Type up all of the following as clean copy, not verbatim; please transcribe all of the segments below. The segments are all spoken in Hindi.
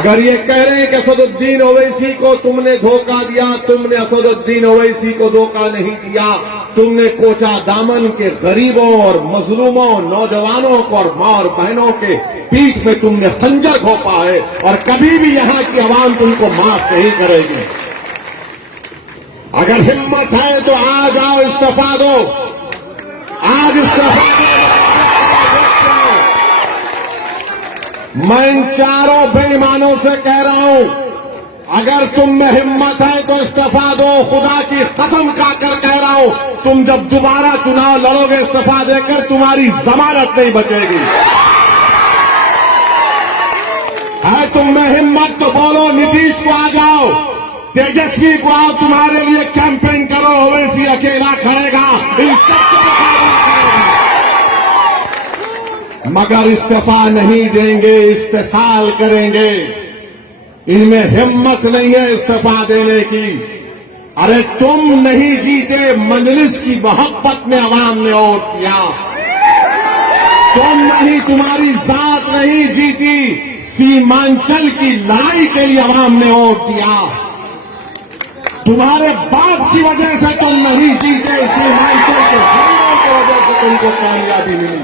अगर ये कह रहे हैं कि असदुद्दीन ओवैसी को तुमने धोखा दिया, तुमने असदुद्दीन ओवैसी को धोखा नहीं दिया। तुमने कोचा दामन के गरीबों और मजलूमों, नौजवानों को और मां और बहनों के पीठ में तुमने खंजर घोंपा है और कभी भी यहां की आवाम तुमको माफ नहीं करेगी। अगर हिम्मत है तो आज आओ, इस्तीफा दो, आज इस्तीफा दो। मैं इन चारों बेईमानों से कह रहा हूं, अगर तुम में हिम्मत है तो इस्तीफा दो। खुदा की कसम खाकर कह रहा हूं, तुम जब दोबारा चुनाव लड़ोगे इस्तीफा देकर, तुम्हारी जमानत नहीं बचेगी। है तुम में हिम्मत तो बोलो, नीतीश को आ जाओ, तेजस्वी को आओ, तुम्हारे लिए कैंपेन करो। ओवैसी अकेला खड़ेगा, इन सबको मुकाबला करेगा। मगर इस्तीफा नहीं देंगे, इस्तेसाल करेंगे। इनमें हिम्मत नहीं है इस्तीफा देने की। अरे तुम नहीं जीते, मजलिस की मोहब्बत में अवाम ने वोट किया। तुम नहीं, तुम्हारी जात नहीं जीती, सीमांचल की लड़ाई के लिए अवाम ने वोट दिया। तुम्हारे बाप की वजह से तुम नहीं जीते, सीमांचल के गरीबों की वजह से तुमको कामयाबी मिली।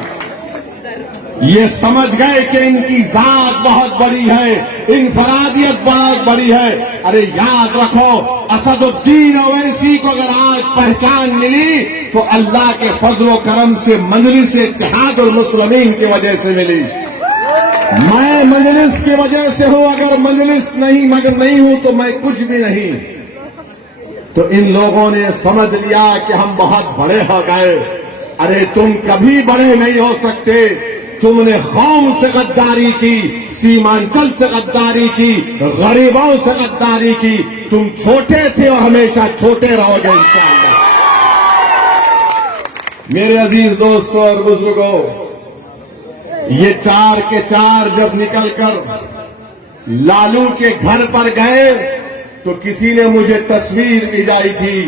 ये समझ गए कि इनकी जात बहुत बड़ी है, इनफरादियत बहुत बड़ी है। अरे याद रखो, असदुद्दीन ओवैसी को अगर आज पहचान मिली तो अल्लाह के फजलो करम से, मजलिस इत्तेहाद और मुस्लिमीन की वजह से मिली। मैं मजलिस की वजह से हूं, अगर मजलिस नहीं मगर नहीं हूं तो मैं कुछ भी नहीं। तो इन लोगों ने समझ लिया कि हम बहुत बड़े हो गए। अरे तुम कभी बड़े नहीं हो सकते। तुमने कौम से गद्दारी की, सीमांचल से गद्दारी की, गरीबों से गद्दारी की। तुम छोटे थे और हमेशा छोटे रहोगे इंशाअल्लाह। मेरे अजीज दोस्तों और बुजुर्गों, ये चार के चार जब निकलकर लालू के घर पर गए तो किसी ने मुझे तस्वीर भिजाई थी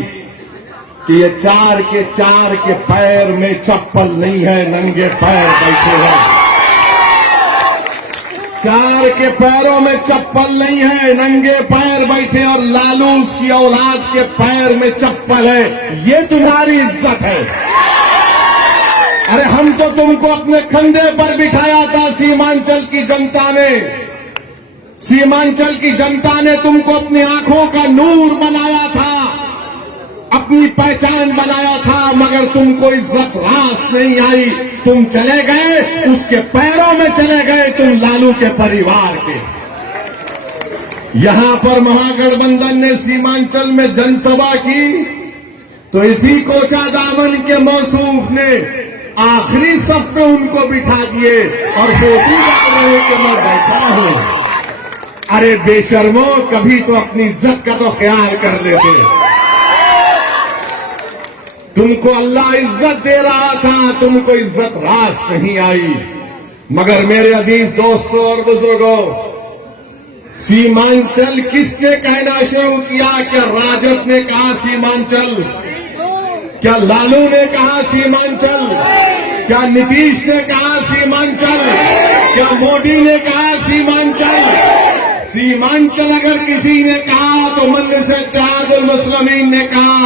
कि ये चार के पैर में चप्पल नहीं है, नंगे पैर बैठे हैं। चार के पैरों में चप्पल नहीं है, नंगे पैर बैठे, और लालू उसकी औलाद के पैर में चप्पल है। ये तुम्हारी इज्जत है। अरे हम तो तुमको अपने कंधे पर बिठाया था सीमांचल की जनता ने। सीमांचल की जनता ने तुमको अपनी आंखों का नूर बनाया था, अपनी पहचान बनाया था, मगर तुमको इज्जत रास नहीं आई। तुम चले गए, उसके पैरों में चले गए, तुम लालू के परिवार के। यहां पर महागठबंधन ने सीमांचल में जनसभा की तो इसी कोचा दामन के मौसूफ ने आखिरी सफ पे उनको बिठा दिए और फोटो डाल रहे कि मैं बैठा हूं। अरे बेशर्मो, कभी तो अपनी इज्जत का तो ख्याल कर लेते। तुमको अल्लाह इज्जत दे रहा था, तुमको इज्जत रास नहीं आई। मगर मेरे अजीज दोस्तों और बुजुर्गों, सीमांचल किसने कहना शुरू किया? क्या राजद ने कहा सीमांचल? क्या लालू ने कहा सीमांचल? क्या नीतीश ने कहा सीमांचल? क्या मोदी ने कहा सीमांचल? सीमांचल अगर किसी ने कहा तो मजलिस इत्तेहाद और मुस्लिमीन ने कहा।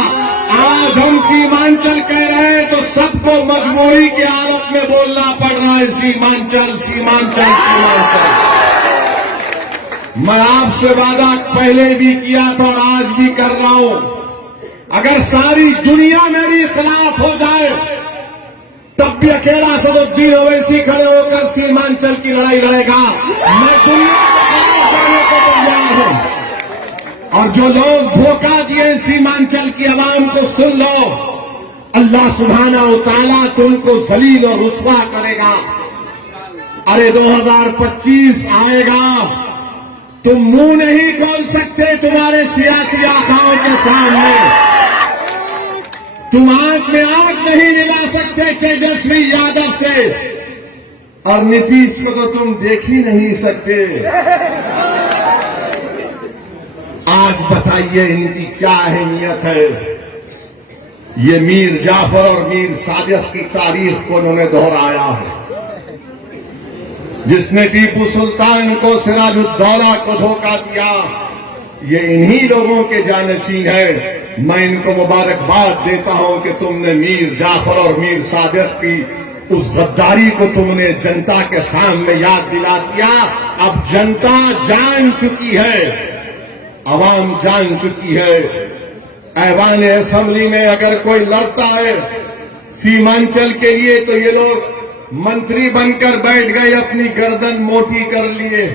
आज हम सीमांचल कह रहे हैं तो सबको मजबूरी की हालत में बोलना पड़ रहा है सीमांचल, सीमांचल, सीमांचल। मैं आपसे वादा पहले भी किया था और आज भी कर रहा हूं, अगर सारी दुनिया मेरी खिलाफ हो जाए तब भी अकेला असदुद्दीन ओवैसी खड़े होकर सीमांचल की लड़ाई लड़ेगा। मैं दुनिया को जाने को तैयार हूं। और जो लोग धोखा दिए सीमांचल की आवाम को, सुन लो, अल्लाह सुब्हाना व तआला तुमको जलील और रुस्वा करेगा। अरे 2025 आएगा, तुम मुंह नहीं खोल सकते तुम्हारे सियासी आकाओं के सामने। तुम आंख में आंख नहीं मिला सकते तेजस्वी यादव से, और नीतीश को तो तुम देख ही नहीं सकते। आज बताइए इनकी क्या अहमियत है। ये मीर जाफर और मीर सादिक की तारीख को उन्होंने दोहराया है। जिसने टीपू सुल्तान को, सिराजुद्दौला को धोखा दिया, ये इन्हीं लोगों के जानशीन है। मैं इनको मुबारकबाद देता हूं कि तुमने मीर जाफर और मीर सादिक की उस गद्दारी को तुमने जनता के सामने याद दिला दिया। अब जनता जान चुकी है, अवाम जान चुकी है। ऐवान असेंबली में अगर कोई लड़ता है सीमांचल के लिए तो ये लोग मंत्री बनकर बैठ गए, अपनी गर्दन मोटी कर लिए,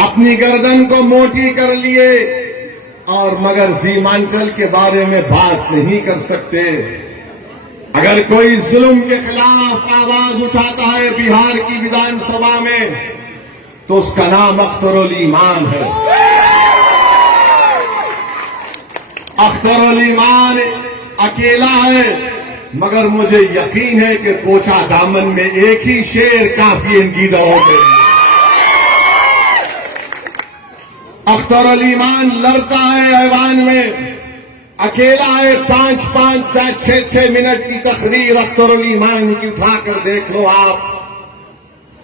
अपनी गर्दन को मोटी कर लिए, और मगर सीमांचल के बारे में बात नहीं कर सकते। अगर कोई जुल्म के खिलाफ आवाज उठाता है बिहार की विधानसभा में तो उसका नाम अख्तरुल ईमान है। अख्तरुल ईमान अकेला है, मगर मुझे यकीन है कि पोछा दामन में एक ही शेर काफी इनकी दौड़ में। अख्तरुल ईमान लड़ता है ऐवान में, अकेला है। 5-5 या 6-6 मिनट की तकरीर अख्तरुल ईमान की उठाकर देख लो आप।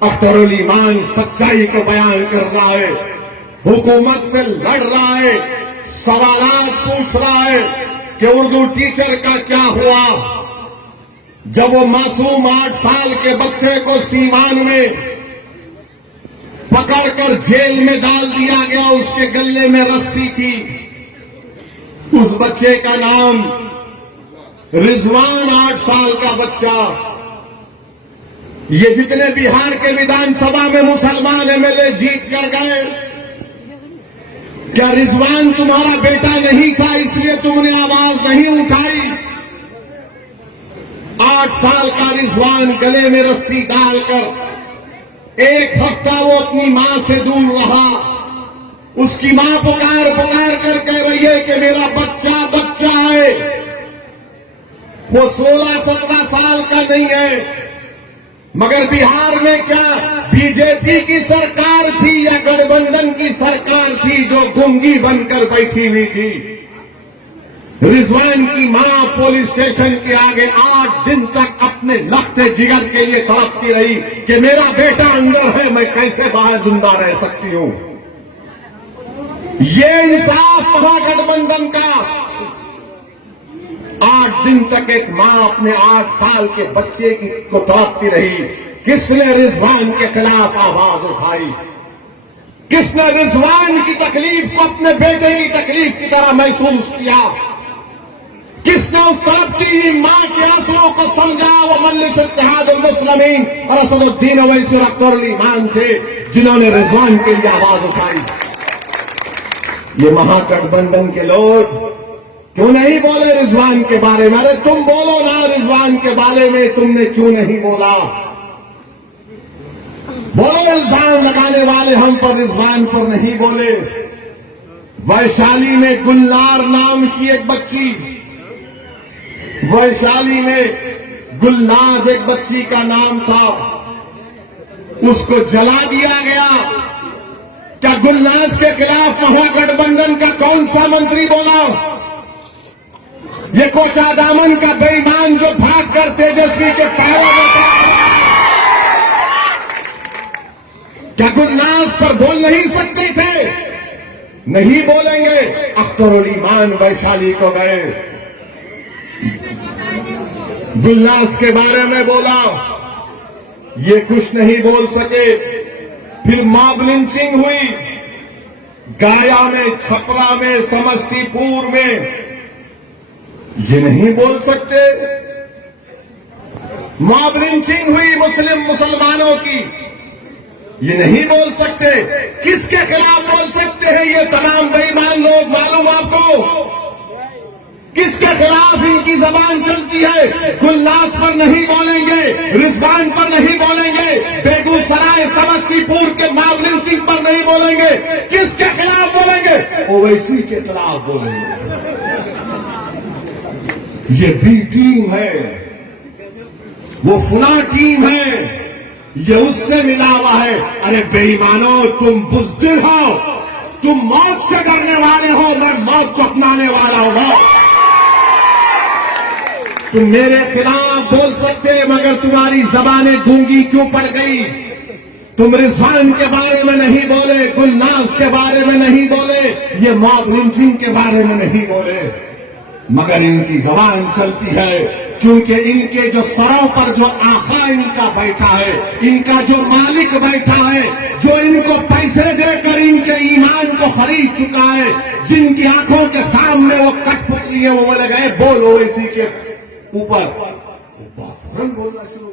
अख्तरुल ईमान सच्चाई को बयान कर रहा है, हुकूमत से लड़ रहा है, सवालात पूछ रहा है कि उर्दू टीचर का क्या हुआ जब वो मासूम 8 साल के बच्चे को सीवान में पकड़कर जेल में डाल दिया गया, उसके गले में रस्सी थी। उस बच्चे का नाम रिजवान, 8 साल का बच्चा। ये जितने बिहार के विधानसभा में मुसलमान एमएलए जीत कर गए, क्या रिजवान तुम्हारा बेटा नहीं था इसलिए तुमने आवाज नहीं उठाई? 8 साल का रिजवान गले में रस्सी डालकर 1 हफ्ता वो अपनी मां से दूर रहा। उसकी मां पुकार पुकार कर कह रही है कि मेरा बच्चा बच्चा है। वो 16-17 साल का नहीं है। मगर बिहार में क्या बीजेपी की सरकार थी या गठबंधन की सरकार थी जो गुंगी बनकर बैठी हुई थी? रिजवान की मां पुलिस स्टेशन के आगे 8 दिन तक अपने लखते जिगर के लिए तड़पती रही कि मेरा बेटा अंदर है, मैं कैसे बाहर जिंदा रह सकती हूं। ये इंसाफ महागठबंधन का। 8 दिन तक एक मां अपने 8 साल के बच्चे को तड़पती रही। किसने रिजवान के खिलाफ आवाज उठाई? किसने रिजवान की तकलीफ को अपने बेटे की तकलीफ की तरह महसूस किया? किसने उस तड़पती मां के आंसुओं को समझा? वो मजलिस इत्तेहादुल मुस्लिमीन और असदुद्दीन ओवैसी और अख्तरुल ईमान थे जिन्होंने रिजवान के लिए आवाज उठाई। ये महागठबंधन के लोग क्यों नहीं बोले रिजवान के बारे में? अरे तुम बोलो ना रिजवान के बारे में, तुमने क्यों नहीं बोला? बोलो, इल्जाम लगाने वाले हम पर, रिजवान पर नहीं बोले। वैशाली में गुलनार नाम की एक बच्ची, वैशाली में गुलनाज एक बच्ची का नाम था, उसको जला दिया गया। क्या गुलनाज के खिलाफ महागठबंधन का कौन सा मंत्री बोला? ये कोचा दामन का बेईमान जो भाग कर तेजस्वी के पैरों में पड़ा, क्या गुलनाज पर बोल नहीं सकते थे? नहीं बोलेंगे। अख्तरुल ईमान वैशाली को गए, गुलनाज के बारे में बोला, ये कुछ नहीं बोल सके। फिर मॉब लिंचिंग हुई गाया में, छपरा में, समस्तीपुर में, ये नहीं बोल सकते। मॉब लिंचिंग हुई मुसलमानों की, ये नहीं बोल सकते। किसके खिलाफ बोल सकते हैं ये तमाम बेईमान लोग? मालूम आपको किसके खिलाफ इनकी जबान चलती है? गुलनाज पर नहीं बोलेंगे, रिजवान पर नहीं बोलेंगे, बेगूसराय समस्तीपुर के मॉब लिंचिंग पर नहीं बोलेंगे। किसके खिलाफ बोलेंगे? ओवैसी के खिलाफ बोलेंगे। ये बी टीम है, वो फुला टीम है, ये उससे मिला हुआ है। अरे बेईमानों, तुम बुज़दिल हो, तुम मौत से डरने वाले हो, मैं मौत को अपनाने वाला हूं। तुम मेरे खिलाफ बोल सकते मगर तुम्हारी जबानें गूंगी क्यों पड़ गई? तुम रिजवान के बारे में नहीं बोले, गुलनाज के बारे में नहीं बोले, ये मॉब लिंचिंग के बारे में नहीं बोले, मगर इनकी जबान चलती है क्योंकि इनके जो सरों पर जो आका इनका बैठा है, इनका जो मालिक बैठा है, जो इनको पैसे देकर इनके ईमान को खरीद चुका है, जिनकी आंखों के सामने वो कठपुतली है, वो बोले गए बोल ओवैसी के ऊपर, वो फौरन बोलना शुरू